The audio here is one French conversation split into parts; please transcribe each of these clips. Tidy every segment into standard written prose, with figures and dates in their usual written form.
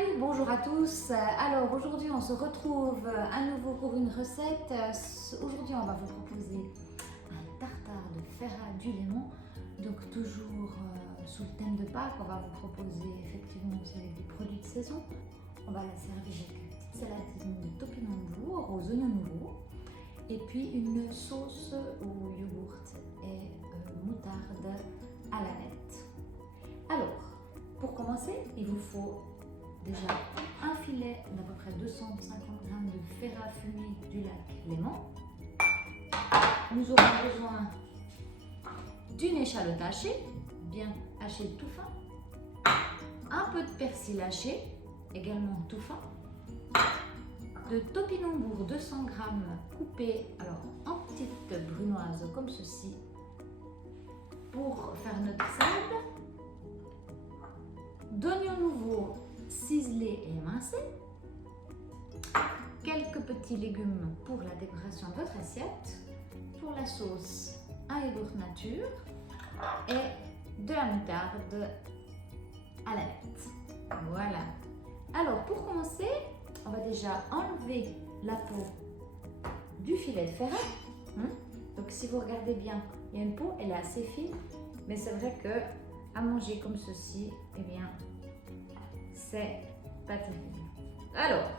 Salut, bonjour à tous. Alors aujourd'hui on se retrouve à nouveau pour une recette. Aujourd'hui on va vous proposer un tartare de ferra du lemon. Donc toujours sous le thème de Pâques, on va vous proposer effectivement des produits de saison. On va la servir avec une petite saladine de topinambour aux oignons nouveaux et puis une sauce au yogourt et moutarde à la nette. Alors pour commencer, il vous faut déjà un filet d'à peu près 250 g de ferra fumé du lac Léman. Nous aurons besoin d'une échalote hachée, bien hachée tout fin, un peu de persil haché, également tout fin, de topinambour 200 g coupé alors en petites brunoises comme ceci pour faire notre salade, d'oignons nouveaux ciselés et émincés, quelques petits légumes pour la décoration de votre assiette, pour la sauce un yogourt nature et de la moutarde à la nette. Voilà. Alors pour commencer, on va déjà enlever la peau du filet de ferra. Donc si vous regardez bien, il y a une peau, elle est assez fine, mais c'est vrai que à manger comme ceci, eh bien c'est pas terrible. Alors,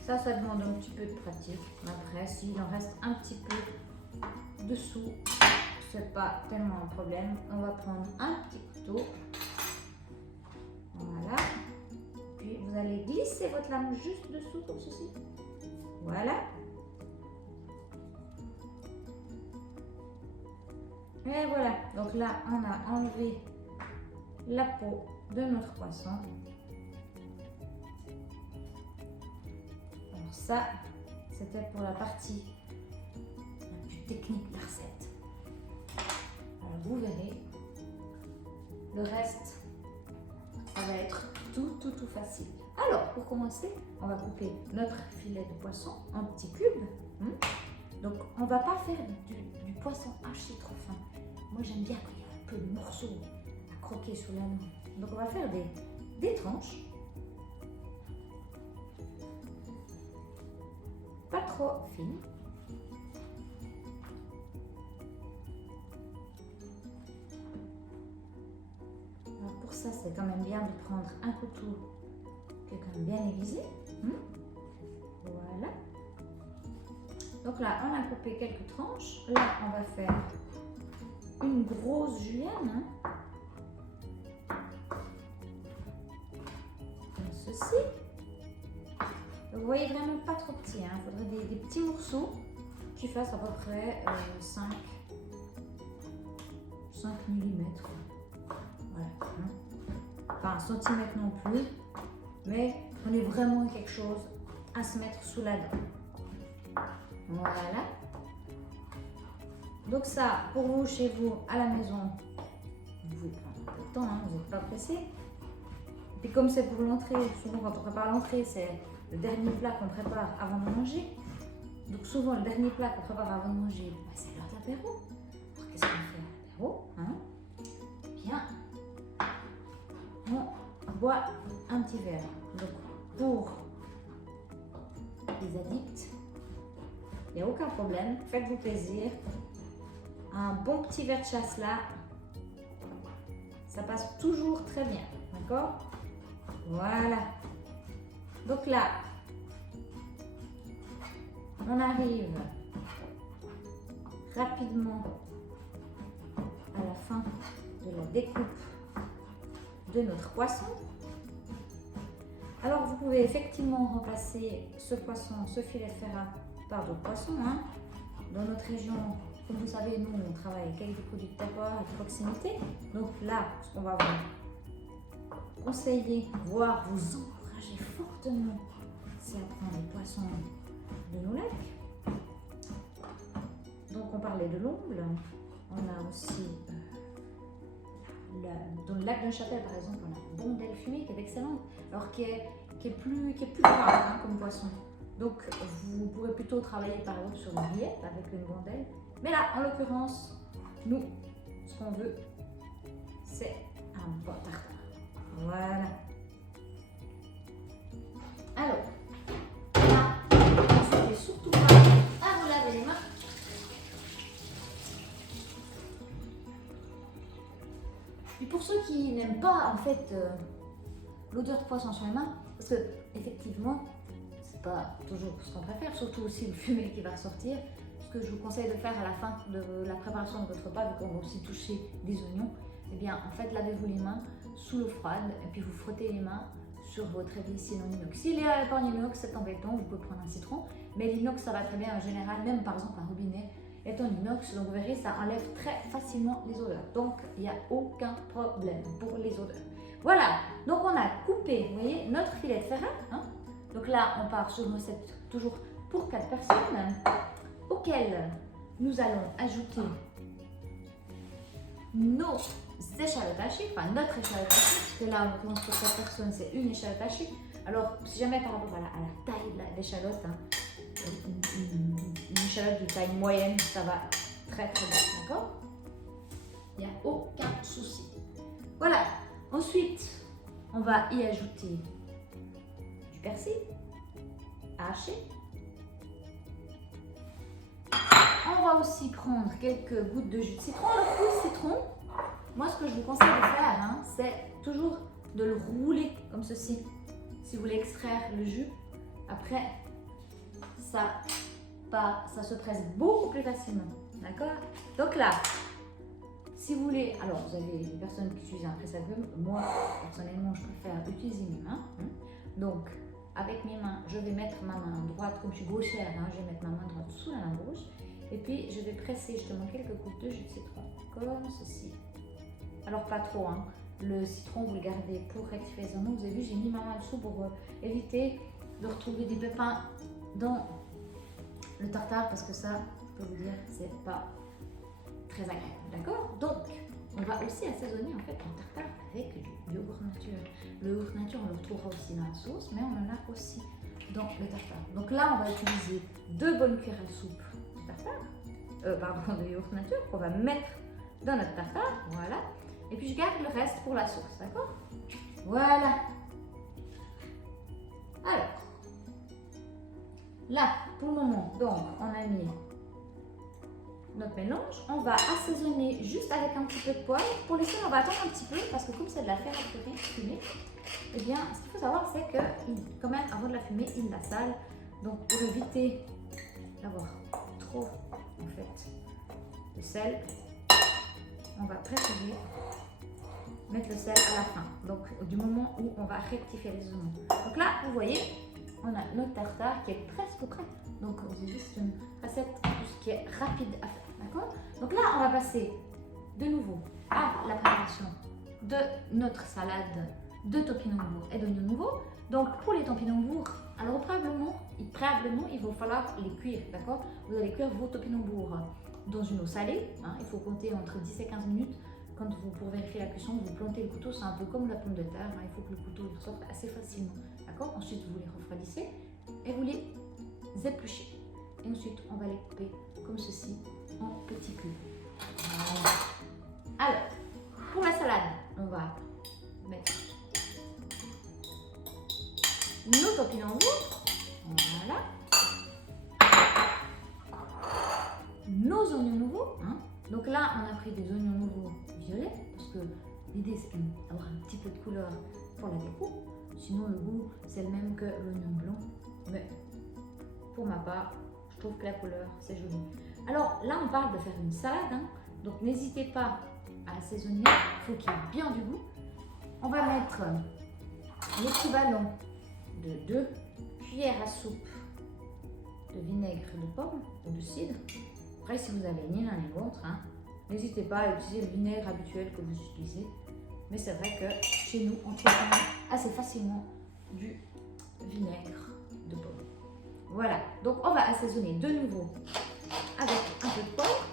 ça demande un petit peu de pratique. Après, s'il en reste un petit peu dessous, c'est pas tellement un problème. On va prendre un petit couteau. Voilà. Puis vous allez glisser votre lame juste dessous comme ceci. Voilà. Et voilà, donc là on a enlevé la peau de notre poisson. Alors ça, c'était pour la partie la plus technique de la recette. Alors vous verrez, le reste, ça va être tout facile. Alors pour commencer, on va couper notre filet de poisson en petits cubes. Donc on ne va pas faire du poisson haché trop fin. Moi j'aime bien quand il y a un peu de morceaux à croquer sous la main. Donc on va faire des tranches. Pas trop fines. Alors pour ça c'est quand même bien de prendre un couteau qui est quand même bien aiguisé. Voilà. Donc là, on a coupé quelques tranches. Là, on va faire une grosse julienne. Comme ceci. Vous voyez vraiment pas trop petit. Il faudrait des petits morceaux qui fassent à peu près 5 mm. Voilà. Pas un centimètre non plus. Mais on est vraiment quelque chose à se mettre sous la dent. Voilà. Donc ça, pour vous, chez vous, à la maison, vous pouvez prendre un peu de temps, vous n'êtes pas pressé. Et puis comme c'est pour l'entrée, souvent quand on prépare l'entrée, c'est le dernier plat qu'on prépare avant de manger. Donc souvent, le dernier plat qu'on prépare avant de manger, c'est l'heure de l'apéro. Alors qu'est-ce qu'on fait à l'apéro Bien, on boit un petit verre. Donc pour les addicts, il n'y a aucun problème, faites-vous plaisir. Un bon petit verre de chasse là, ça passe toujours très bien, d'accord? Voilà. Donc là, on arrive rapidement à la fin de la découpe de notre poisson. Alors vous pouvez effectivement remplacer ce poisson, ce filet de ferra par d'autres poissons. Dans notre région, comme vous savez, nous on travaille avec des produits de terroir et de proximité. Donc là, ce qu'on va vous conseiller, voire vous encourager fortement, c'est à prendre les poissons de nos lacs. Donc on parlait de l'omble, on a aussi dans le lac de Chapelle par exemple, on a une bondelle fumée qui est excellente, alors qui est plus grave comme poisson. Donc vous pourrez plutôt travailler par exemple sur une billette avec une bondelle. Mais là, en l'occurrence, nous, ce qu'on veut, c'est un bon tartare. Voilà. Alors, là, n'hésitez surtout pas à vous laver les mains. Et pour ceux qui n'aiment pas en fait l'odeur de poisson sur les mains, parce que effectivement, c'est pas toujours ce qu'on préfère, surtout aussi le fumet qui va ressortir. Ce que je vous conseille de faire à la fin de la préparation de votre repas, vu qu'on va aussi toucher des oignons, eh bien en fait lavez-vous les mains sous l'eau froide et puis vous frottez les mains sur votre évier en inox. S'il est pas en inox, c'est embêtant, vous pouvez prendre un citron, mais l'inox ça va très bien en général, même par exemple un robinet est en inox, donc vous verrez ça enlève très facilement les odeurs, donc il n'y a aucun problème pour les odeurs. Voilà, donc on a coupé, vous voyez, notre filet de ferrin, hein. Donc là on part sur une recette toujours pour 4 personnes, auquel nous allons ajouter nos échalotes hachées, enfin notre échalote hachée, parce que là en l'occurrence pour 4 personnes c'est une échalote hachée. Alors si jamais par rapport à la taille de l'échalote, hein, une échalote de taille moyenne, ça va très très bien, d'accord? Il n'y a aucun souci. Voilà, ensuite on va y ajouter du persil haché. On va aussi prendre quelques gouttes de jus de citron. Alors pour le citron, moi ce que je vous conseille de faire, hein, c'est toujours de le rouler comme ceci. Si vous voulez extraire le jus, après ça se presse beaucoup plus facilement. D'accord? Donc là, si vous voulez, alors vous avez des personnes qui utilisent un presse-agrumes. Moi, personnellement, je préfère utiliser mes mains. Donc, avec mes mains, je vais mettre ma main droite, comme je suis gauchère, hein, je vais mettre ma main droite sous la main gauche. Et puis, je vais presser justement quelques gouttes de jus de citron, comme ceci. Alors, pas trop, hein. Le citron, vous le gardez pour rectifier les oignons. Vous avez vu, j'ai mis ma main dessous pour éviter de retrouver des pépins dans le tartare, parce que ça, je peux vous dire, c'est pas très agréable, d'accord? Donc, on va aussi assaisonner en fait le tartare avec du yogourt nature. Le yogourt nature, on le retrouvera aussi dans la sauce, mais on en a aussi dans le tartare. Donc là, on va utiliser 2 bonnes cuillères à soupe de tartare, de yogourt nature qu'on va mettre dans notre tartare, voilà. Et puis je garde le reste pour la sauce, d'accord? Voilà. Alors, là, pour le moment, donc, on a mis notre mélange. On va assaisonner juste avec un petit peu de poivre. Pour les sels, on va attendre un petit peu parce que comme c'est de la ferme fumée, eh bien, ce qu'il faut savoir, c'est que quand même, avant de la fumer, il la sale. Donc, pour éviter d'avoir trop, en fait, de sel, on va préférer mettre le sel à la fin. Donc, du moment où on va rectifier les oignons. Donc là, vous voyez, on a notre tartare qui est presque prêt. Donc, vous avez vu, c'est une recette qui est rapide à faire. D'accord? Donc là, on va passer de nouveau à la préparation de notre salade de topinambour et d'oignons nouveaux. Donc pour les topinambours, alors préalablement, il va falloir les cuire, d'accord? Vous allez cuire vos topinambours dans une eau salée, hein, il faut compter entre 10 et 15 minutes. Quand pour vérifier la cuisson, vous plantez le couteau, c'est un peu comme la pomme de terre, hein, il faut que le couteau ressorte assez facilement, d'accord? Ensuite, vous les refroidissez et vous les épluchez. Et ensuite, on va les couper comme ceci en petits cubes. Voilà. Alors, pour la salade, on va mettre nos topinambours. Voilà. Nos oignons nouveaux. Hein. Donc là, on a pris des oignons nouveaux violets parce que l'idée c'est d'avoir un petit peu de couleur pour la déco. Sinon, le goût c'est le même que l'oignon blanc. Mais pour ma part, je trouve que la couleur c'est joli. Alors là, on parle de faire une salade, hein, donc n'hésitez pas à assaisonner, il faut qu'il y ait bien du goût. On va mettre l'équivalent de 2 cuillères à soupe de vinaigre de pomme ou de cidre. Après, si vous avez ni l'un ni l'autre, hein, n'hésitez pas à utiliser le vinaigre habituel que vous utilisez. Mais c'est vrai que chez nous, on trouve assez facilement du vinaigre de pomme. Voilà, donc on va assaisonner de nouveau avec un peu de poivre.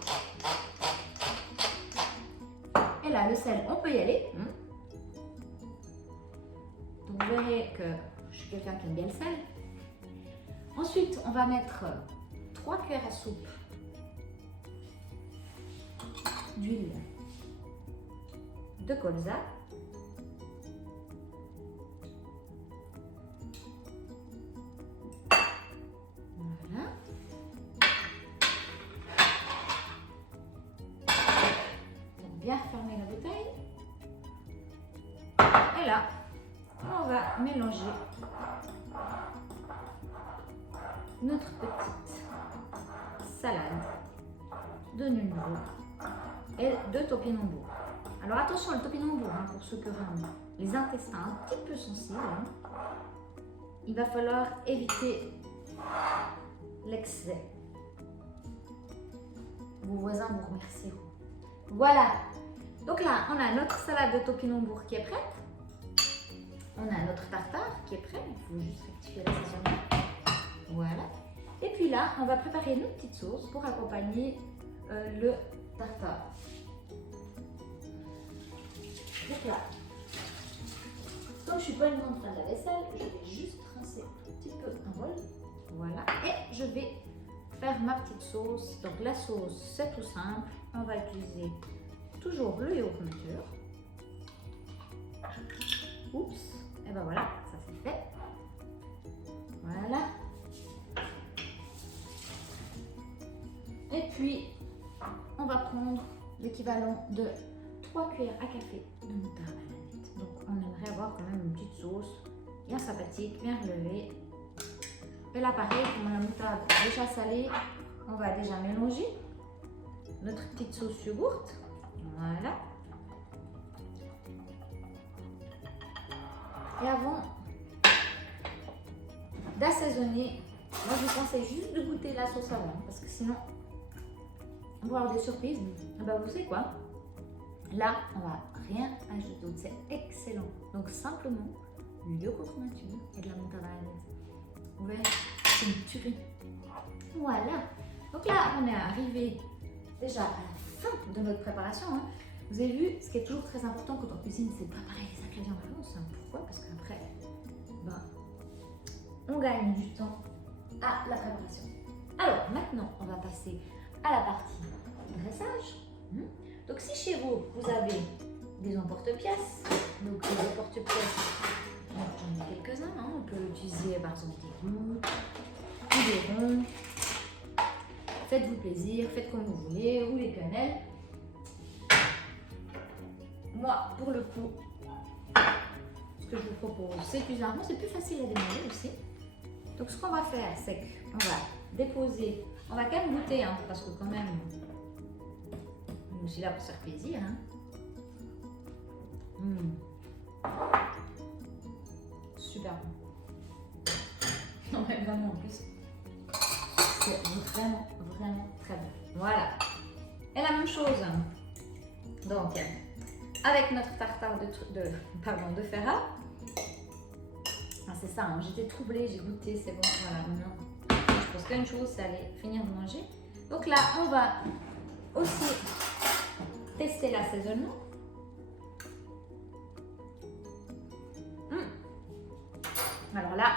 Et là, le sel, on peut y aller. Donc vous verrez que je suis quelqu'un qui aime bien le sel. Ensuite, on va mettre 3 cuillères à soupe d'huile de colza. Voilà. Pour bien fermer la bouteille. Et là, on va mélanger notre petite salade de nouveau et de topinambour. Alors attention, le topinambour, hein, pour ceux qui auront les intestins un petit peu sensibles, hein, il va falloir éviter l'excès. Vos voisins vous remercieront. Voilà. Donc là, on a notre salade de topinambour qui est prête. On a notre tartare qui est prêt. Il faut juste rectifier l'assaisonnement. Voilà. Et puis là, on va préparer nos petites sauces pour accompagner le tartare. Donc là, comme je ne suis pas une grande fan de la vaisselle, je vais juste rincer un petit peu un bol. Voilà. Et je vais faire ma petite sauce. Donc la sauce, c'est tout simple. On va utiliser toujours le yaourt nature. Oups. Et ben voilà, ça c'est fait. Voilà. Et puis, on va prendre l'équivalent de 3 cuillères à café de moutarde à l'aneth. Donc, on aimerait avoir quand même une petite sauce bien sympathique, bien relevée. Et là, pareil, comme la moutarde est déjà salée, on va déjà mélanger notre petite sauce yogourt. Voilà. Et avant d'assaisonner, moi je vous conseille juste de goûter la sauce avant, parce que sinon on va avoir des surprises. Ben, vous savez quoi? Là, on va rien ajouter d'autre, c'est excellent. Donc simplement du yogourt nature et de la moutarde à l'aneth. Vous verrez, c'est une tuerie. Voilà. Donc là, on est arrivé déjà à la fin de notre préparation. Hein. Vous avez vu, ce qui est toujours très important quand on cuisine, c'est de préparer les ingrédients à l'avance. Pourquoi? Parce qu'après, ben, on gagne du temps à la préparation. Alors maintenant, on va passer à la partie dressage. Donc si chez vous, vous avez des emporte-pièces, donc les emporte-pièces, j'en ai quelques-uns, hein. On peut utiliser par exemple des gouttes ou des ronds. Faites-vous plaisir, faites comme vous voulez, ou les cannelles. Moi, pour le coup, ce que je vous propose, c'est plus rond, c'est plus facile à démêler aussi. Donc ce qu'on va faire, c'est qu'on va déposer, on va quand même goûter, hein, parce que quand même, nous aussi là pour se faire plaisir. Hein. Super bon. Non mais vraiment en plus, c'est vraiment, vraiment très bon. Voilà. Et la même chose, donc avec notre tartare de Ferrat. Ah, c'est ça, hein, j'étais troublée, j'ai goûté, c'est bon, voilà, maintenant. Je pense qu'une chose, c'est aller finir de manger. Donc là, on va aussi tester l'assaisonnement. Alors là,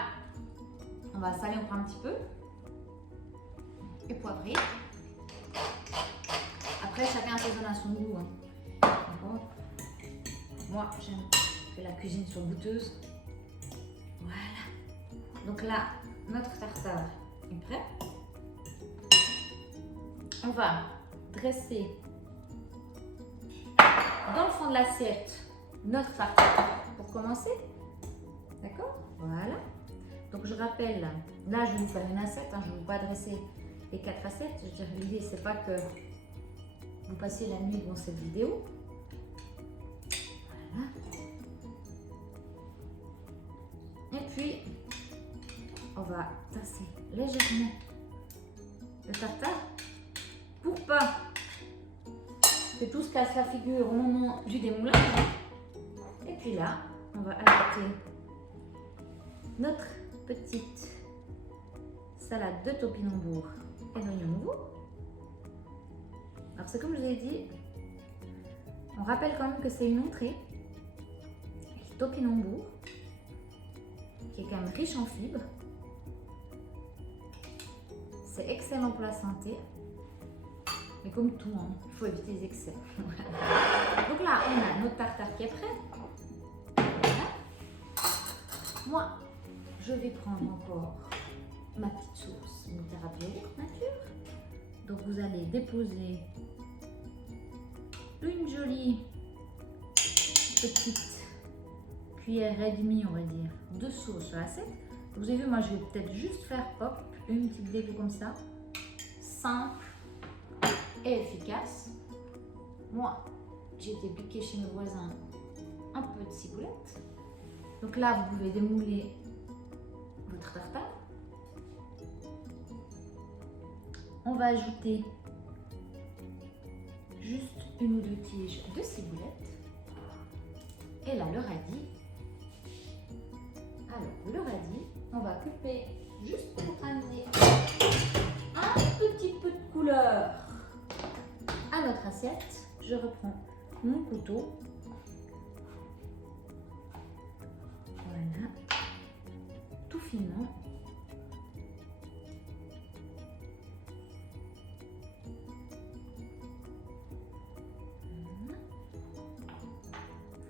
on va saler encore un petit peu et poivrer. Après, chacun assaisonne à son goût. Hein. D'accord. Moi, j'aime que la cuisine soit goûteuse. Voilà. Donc là, notre tartare est prêt. On va dresser dans le fond de l'assiette notre tartare pour commencer. D'accord? Voilà. Donc je rappelle, là je vais vous faire une assiette, hein, je ne vais pas dresser les 4 assiettes. Je veux dire, l'idée c'est pas que vous passiez la nuit devant cette vidéo. Voilà. Et puis on va tasser légèrement le tartare pour pas que tout se casse la figure au moment du démoulage. Et puis là, on va ajouter notre petite salade de topinambour et d'oignons nouveaux. Alors c'est comme je vous ai dit, on rappelle quand même que c'est une entrée, le topinambour, qui est quand même riche en fibres. C'est excellent pour la santé. Mais comme tout, hein, il faut éviter les excès. Donc là, on a notre tartare qui est prêt. Voilà. Moi, je vais prendre encore ma petite sauce Mitterrand nature. Donc vous allez déposer une jolie petite cuillère et demie, on va dire, de sauce sur l'assiette. Vous avez vu, moi je vais peut-être juste faire hop, une petite déco comme ça, simple et efficace. Moi, j'ai été piquer chez mes voisins un peu de ciboulette. Donc là, vous pouvez démouler votre tartare. On va ajouter juste une ou deux tiges de ciboulette. Et là, le radis. Alors, le radis, on va couper juste pour amener un petit peu de couleur à notre assiette. Je reprends mon couteau. Voilà. Tout finement.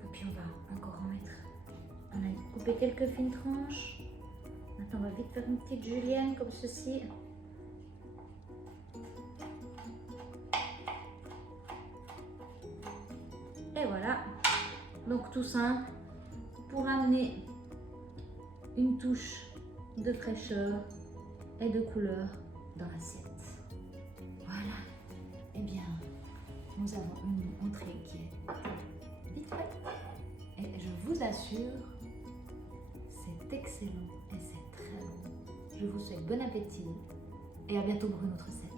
Et puis on va encore en mettre. On a coupé quelques fines tranches. Maintenant on va vite faire une petite julienne comme ceci. Et voilà. Donc tout simple pour amener une touche de fraîcheur et de couleur dans l'assiette. Voilà. Eh bien, nous avons une entrée qui est vite faite. Et je vous assure, c'est excellent et c'est très bon. Je vous souhaite bon appétit et à bientôt pour une autre recette.